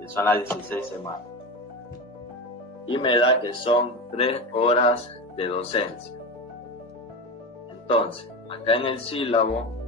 que son las 16 semanas. Y me da que son 3 horas de docencia. Entonces, acá en el sílabo,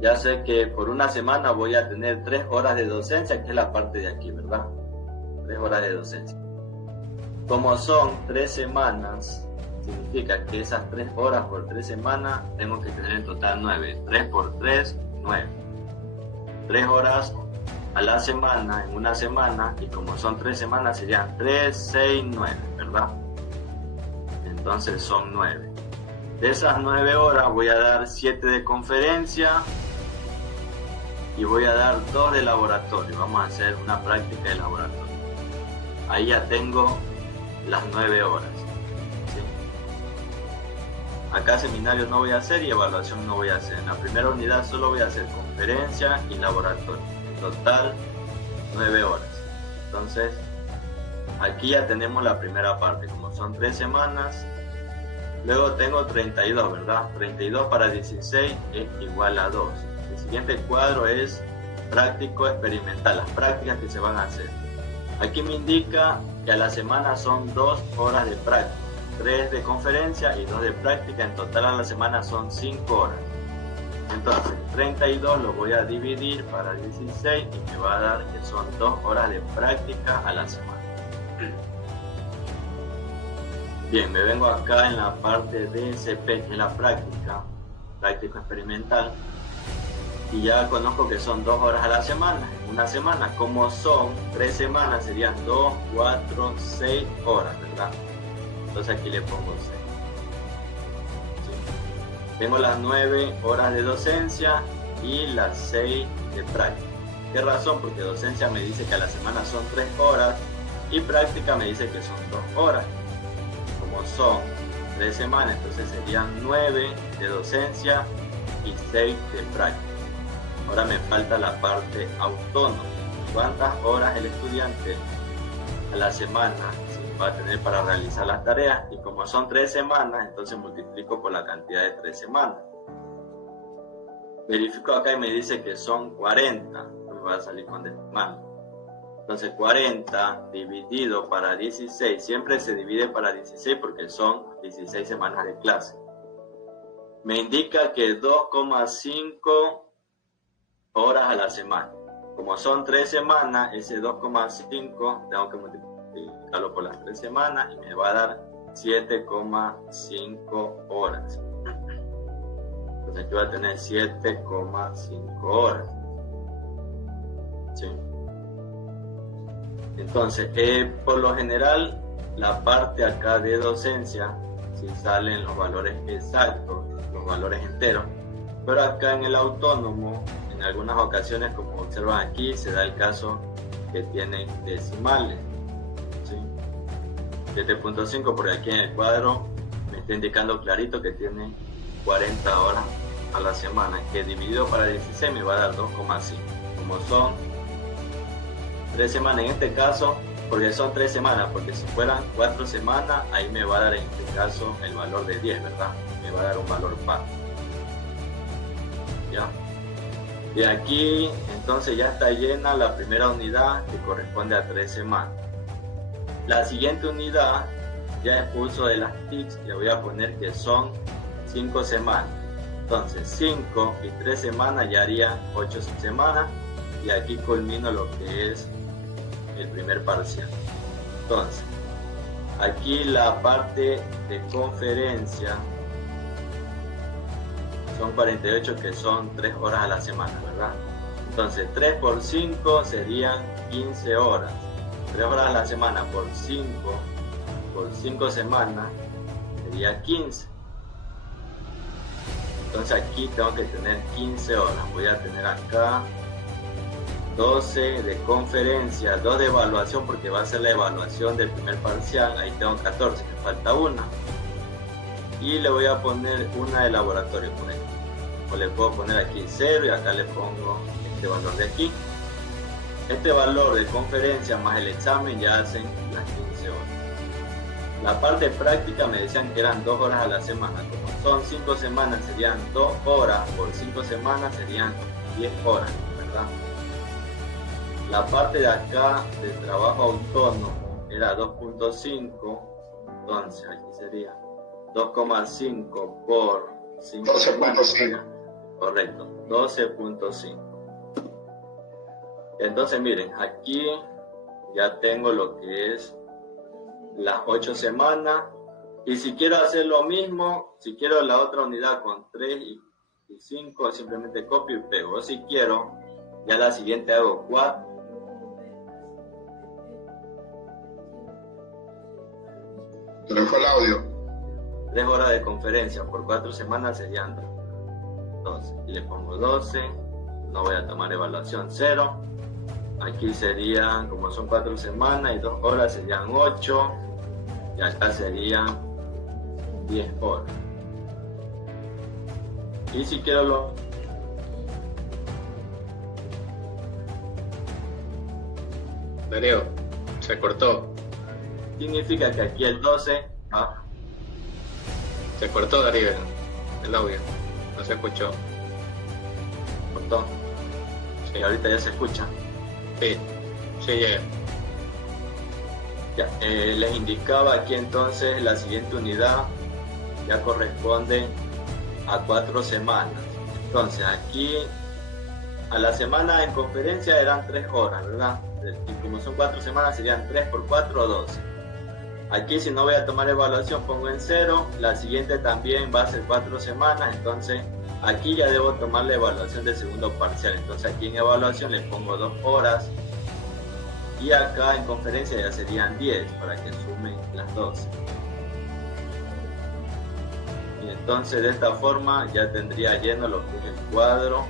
ya sé que por una semana voy a tener 3 horas de docencia, que es la parte de aquí, ¿verdad? 3 horas de docencia. Como son 3 semanas, significa que esas 3 horas por 3 semanas tengo que tener en total 9. 3 por 3, 9. 3 horas a la semana, en una semana, y como son 3 semanas serían 3, 6, 9, ¿verdad? Entonces son 9. De esas 9 horas voy a dar 7 de conferencia y voy a dar 2 de laboratorio. Vamos a hacer una práctica de laboratorio. Ahí ya tengo las 9 horas. ¿Sí? Acá seminario no voy a hacer y evaluación no voy a hacer. En la primera unidad solo voy a hacer conferencia y laboratorio. En total 9 horas. Entonces aquí ya tenemos la primera parte. Como son 3 semanas, luego tengo 32, ¿verdad? 32 para 16 es igual a 2. El siguiente cuadro es práctico experimental, las prácticas que se van a hacer. Aquí me indica que a la semana son 2 horas de práctica, 3 de conferencia y 2 de práctica. En total a la semana son 5 horas. Entonces 32 lo voy a dividir para 16 y me va a dar que son 2 horas de práctica a la semana. Bien, me vengo acá en la parte de CP, que es la práctica, práctico experimental, y ya conozco que son 2 horas a la semana. En una semana, como son 3 semanas, serían 2, 4, 6 horas, ¿verdad? Entonces aquí le pongo 6. ¿Sí? Tengo las 9 horas de docencia y las 6 de práctica. ¿Qué razón? Porque docencia me dice que a la semana son 3 horas y práctica me dice que son 2 horas. Como son 3 semanas, entonces serían 9 de docencia y 6 de práctica. Ahora me falta la parte autónoma. ¿Cuántas horas el estudiante a la semana va a tener para realizar las tareas? Y como son 3 semanas, entonces multiplico por la cantidad de 3 semanas. Verifico acá y me dice que son 40. Me va a salir con decimal. Entonces 40 dividido para 16, siempre se divide para 16 porque son 16 semanas de clase. Me indica que 2,5 horas a la semana. Como son 3 semanas, ese 2,5 tengo que multiplicarlo por las 3 semanas y me va a dar 7,5 horas. Entonces aquí voy a tener 7,5 horas. ¿Sí? Entonces, por lo general, la parte acá de docencia, si salen los valores exactos, los valores enteros, pero acá en el autónomo, en algunas ocasiones, como observan aquí, se da el caso que tienen decimales. ¿Sí? 7.5, porque aquí en el cuadro me está indicando clarito que tiene 40 horas a la semana, que dividido para 16 me va a dar 2,5. Como son 3 semanas en este caso, porque son 3 semanas, porque si fueran 4 semanas, ahí me va a dar en este caso el valor de 10, ¿verdad? Me va a dar un valor par. ¿Ya? De aquí, entonces ya está llena la primera unidad que corresponde a 3 semanas. La siguiente unidad, ya expulso de las TICs, le voy a poner que son 5 semanas. Entonces 5 y 3 semanas ya harían 8 semanas, y aquí culmino lo que es el primer parcial. Entonces, aquí la parte de conferencia son 48, que son 3 horas a la semana, ¿verdad? Entonces 3 por 5 serían 15 horas. 3 horas a la semana por 5 semanas sería 15. Entonces aquí tengo que tener 15 horas. Voy a tener acá 12 de conferencia, 2 de evaluación, porque va a ser la evaluación del primer parcial. Ahí tengo 14, me falta una. Y le voy a poner una de laboratorio, por ejemplo. O le puedo poner aquí 0 y acá le pongo este valor de aquí. Este valor de conferencia más el examen ya hacen las 15 horas. La parte práctica me decían que eran 2 horas a la semana. Como son 5 semanas, serían 2 horas por 5 semanas, serían 10 horas, ¿verdad? La parte de acá de trabajo autónomo era 2.5, entonces aquí sería 2,5 por 5 semanas, correcto, 12.5. Entonces miren, aquí ya tengo lo que es las 8 semanas, y si quiero hacer lo mismo, si quiero la otra unidad con 3 y 5, simplemente copio y pego. O si quiero, ya la siguiente hago 4. ¿Se le fue el audio? 3 horas de conferencia por 4 semanas serían 12. Y le pongo 12, no voy a tomar evaluación 0. Aquí serían, como son 4 semanas y 2 horas, serían 8. Y acá serían 10 horas. Y si quiero lo... Darío, se cortó. Significa que aquí el 12... Se cortó, Darío, el audio. No se escuchó. Cortó. Sí, ahorita ya se escucha. Sí, ya. Ya, les indicaba aquí entonces la siguiente unidad ya corresponde a 4 semanas. Entonces aquí a la semana en conferencia eran 3 horas, ¿verdad? Y como son 4 semanas serían 3 por 4, 12. Aquí si no voy a tomar evaluación pongo en 0, la siguiente también va a ser 4 semanas, entonces aquí ya debo tomar la evaluación de segundo parcial. Entonces aquí en evaluación le pongo 2 horas. Y acá en conferencia ya serían 10 para que sumen las 12. Y entonces de esta forma ya tendría lleno lo que es el cuadro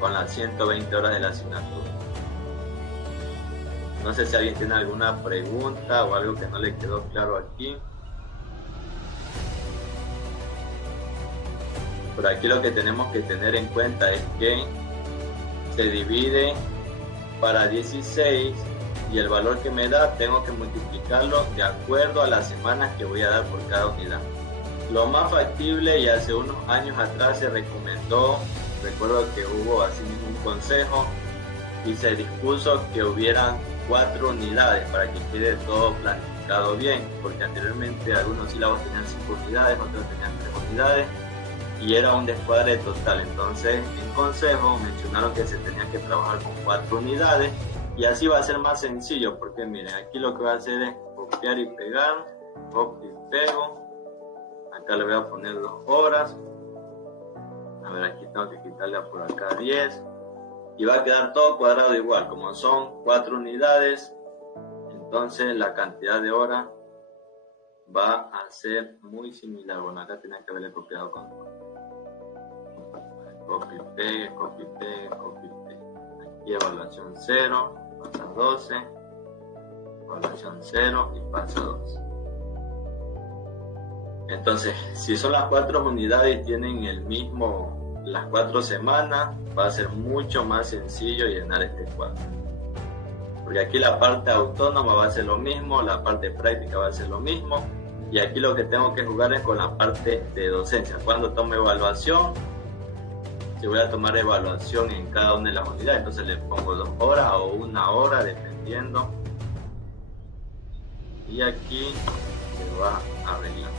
con las 120 horas de la asignatura. No sé si alguien tiene alguna pregunta o algo que no le quedó claro aquí. Por aquí lo que tenemos que tener en cuenta es que se divide para 16 y el valor que me da tengo que multiplicarlo de acuerdo a las semanas que voy a dar por cada unidad. Lo más factible, y hace unos años atrás se recomendó, recuerdo que hubo así mismo un consejo y se dispuso que hubieran 4 unidades para que quede todo planificado bien, porque anteriormente algunos sílabos tenían 5 unidades, otros tenían 3 unidades y era un descuadre total. Entonces en consejo mencionaron que se tenía que trabajar con 4 unidades y así va a ser más sencillo, porque miren, aquí lo que voy a hacer es copiar y pegar, copio y pego. Acá le voy a poner 2 horas. A ver, aquí tengo que quitarle por acá 10 y va a quedar todo cuadrado igual. Como son 4 unidades, entonces la cantidad de horas va a ser muy similar. Bueno, acá tenía que haberle copiado con copy, pegue, copy, pegue, copy, pegue. Aquí evaluación 0, pasa 12, evaluación 0 y pasa 12. Entonces, si son las 4 unidades y tienen el mismo, las 4 semanas, va a ser mucho más sencillo llenar este cuadro. Porque aquí la parte autónoma va a ser lo mismo, la parte práctica va a ser lo mismo, y aquí lo que tengo que jugar es con la parte de docencia. Cuando tomo evaluación, si voy a tomar evaluación en cada una de las unidades, entonces le pongo 2 horas o 1 hora, dependiendo. Y aquí se va a arreglar.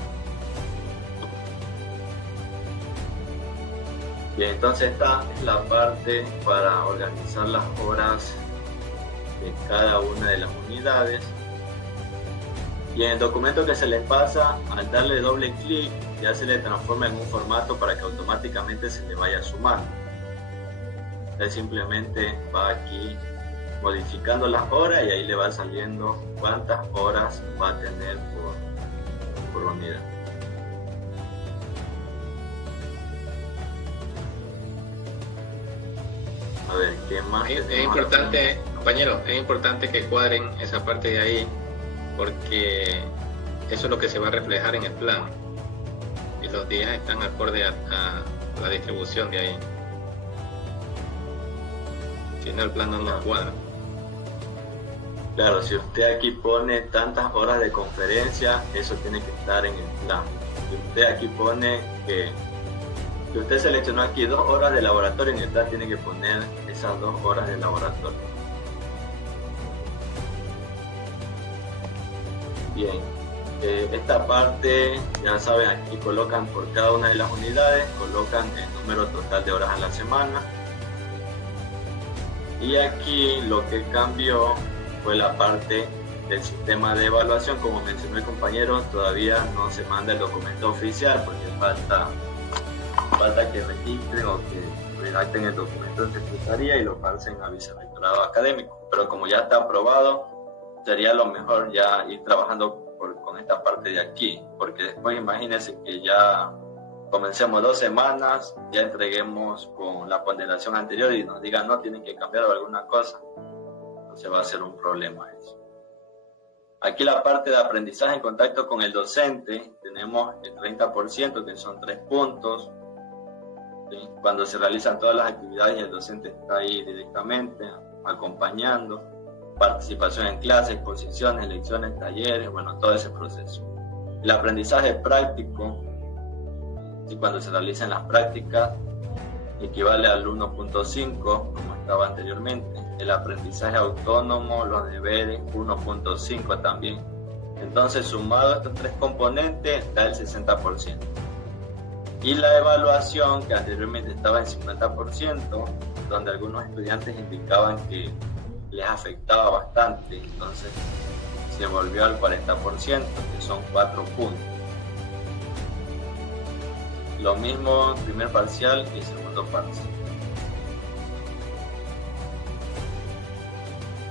Bien, entonces esta es la parte para organizar las horas de cada una de las unidades. Y en el documento que se les pasa, al darle doble clic, ya se le transforma en un formato para que automáticamente se le vaya sumando. Entonces simplemente va aquí modificando las horas y ahí le va saliendo cuántas horas va a tener por unidad. A ver, ¿qué más? Es importante, compañero, es importante que cuadren esa parte de ahí, porque eso es lo que se va a reflejar en el plan. Y los días están acorde a la distribución de ahí. Si no, el plan no cuadra. Claro, si usted aquí pone tantas horas de conferencia, eso tiene que estar en el plan. Si usted aquí pone que si usted seleccionó aquí 2 horas de laboratorio, en el plan tiene que poner esas 2 horas de laboratorio. Bien, esta parte, ya saben, aquí colocan por cada una de las unidades, colocan el número total de horas a la semana. Y aquí lo que cambió fue la parte del sistema de evaluación. Como mencionó el compañero, todavía no se manda el documento oficial porque falta que registren o que redacten el documento en secretaría y lo pasen a vicerrectorado académico. Pero como ya está aprobado, sería lo mejor ya ir trabajando con esta parte de aquí, porque después imagínense que ya comencemos 2 semanas, ya entreguemos con la ponderación anterior y nos digan no, tienen que cambiar alguna cosa, entonces va a ser un problema eso. Aquí la parte de aprendizaje en contacto con el docente, tenemos el 30%, que son 3 puntos, ¿sí? Cuando se realizan todas las actividades y el docente está ahí directamente acompañando, participación en clases, exposiciones, lecciones, talleres, bueno, todo ese proceso. El aprendizaje práctico, y cuando se realizan las prácticas, equivale al 1.5, como estaba anteriormente. El aprendizaje autónomo, los deberes, 1.5 también. Entonces, sumado estos 3 componentes, da el 60%. Y la evaluación, que anteriormente estaba en 50%, donde algunos estudiantes indicaban que les afectaba bastante, entonces se volvió al 40%, que son 4 puntos. Lo mismo primer parcial y segundo parcial.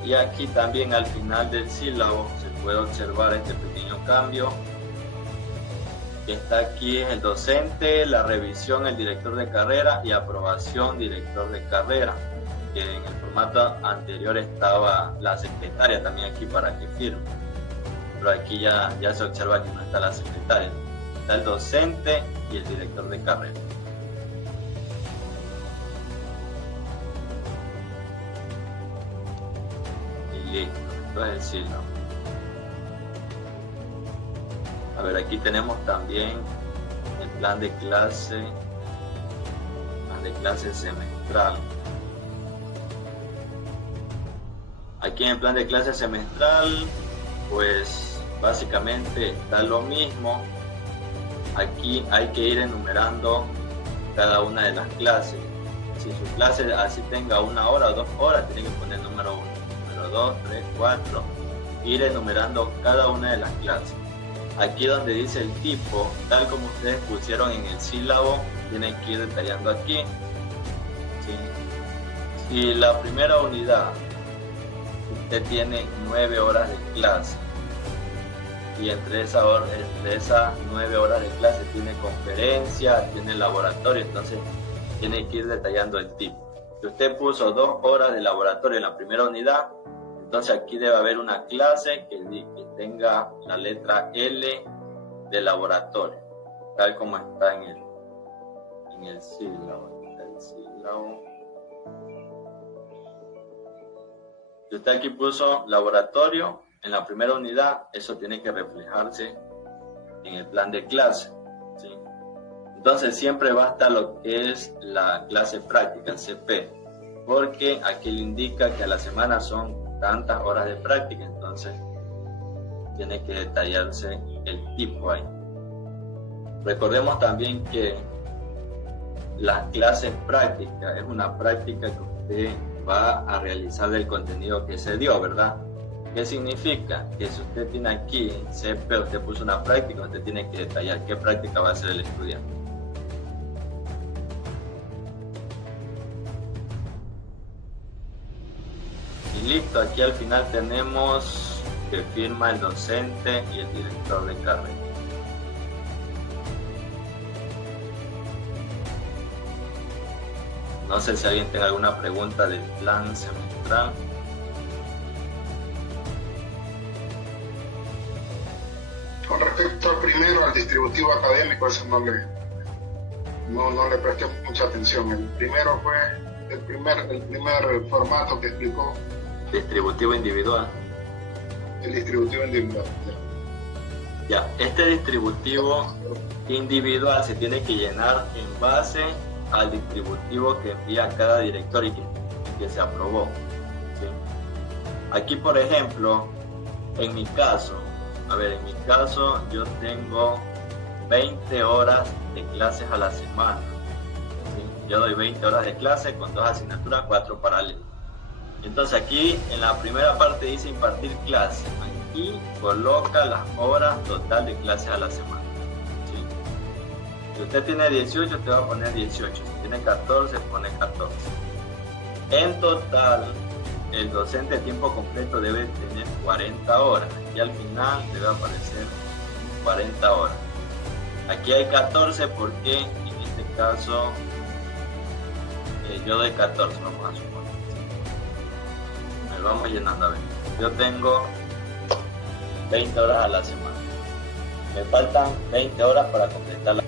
Y aquí también al final del sílabo se puede observar este pequeño cambio. Que está aquí es el docente, la revisión el director de carrera y aprobación director de carrera. Que en el formato anterior estaba la secretaria también aquí para que firme. Pero aquí ya se observa que no está la secretaria. Está el docente y el director de carrera. Y listo, esto es el sílabo. A ver, aquí tenemos también el plan de clase semestral. Aquí en el plan de clase semestral, pues básicamente está lo mismo. Aquí hay que ir enumerando cada una de las clases. Si su clase así tenga 1 hora o 2 horas, tiene que poner número 1, número 2, 3, 4. Ir enumerando cada una de las clases. Aquí donde dice el tipo, tal como ustedes pusieron en el sílabo, tienen que ir detallando aquí. ¿Sí? Si la primera unidad usted tiene 9 horas de clase y entre esas 9 horas de clase tiene conferencia, tiene laboratorio, entonces tiene que ir detallando el tipo. Si usted puso 2 horas de laboratorio en la primera unidad, entonces aquí debe haber una clase que tenga la letra L de laboratorio, tal como está en el sílabo. Si usted aquí puso laboratorio en la primera unidad, eso tiene que reflejarse en el plan de clase, ¿sí? Entonces siempre va a estar lo que es la clase práctica, el CP, porque aquí le indica que a la semana son tantas horas de práctica, entonces tiene que detallarse el tipo ahí. Recordemos también que las clases prácticas es una práctica que usted va a realizar del contenido que se dio, ¿verdad? ¿Qué significa? Que si usted tiene aquí CP, usted puso una práctica, usted tiene que detallar qué práctica va a hacer el estudiante. Y listo, aquí al final tenemos que firma el docente y el director de carrera. No sé si alguien tenga alguna pregunta del plan semestral. Con respecto al primero, al distributivo académico, eso no le presté mucha atención. El primero fue el primer formato que explicó. Distributivo individual. El distributivo individual. Ya, este distributivo individual se tiene que llenar en base al distributivo que envía cada director y que se aprobó, ¿sí? Aquí, por ejemplo, en mi caso, A ver, en mi caso yo tengo 20 horas de clases a la semana. ¿Sí? Yo doy 20 horas de clase con 2 asignaturas, 4 paralelas. Entonces aquí en la primera parte dice impartir clases. Aquí coloca las horas total de clases a la semana. ¿Sí? Si usted tiene 18, te va a poner 18. Si tiene 14, pone 14. En total, el docente de tiempo completo debe tener 40 horas. Y al final debe aparecer 40 horas. Aquí hay 14 porque en este caso yo doy 14, vamos a suponer. Ahí vamos llenando a ver. Yo tengo 20 horas a la semana. Me faltan 20 horas para completar la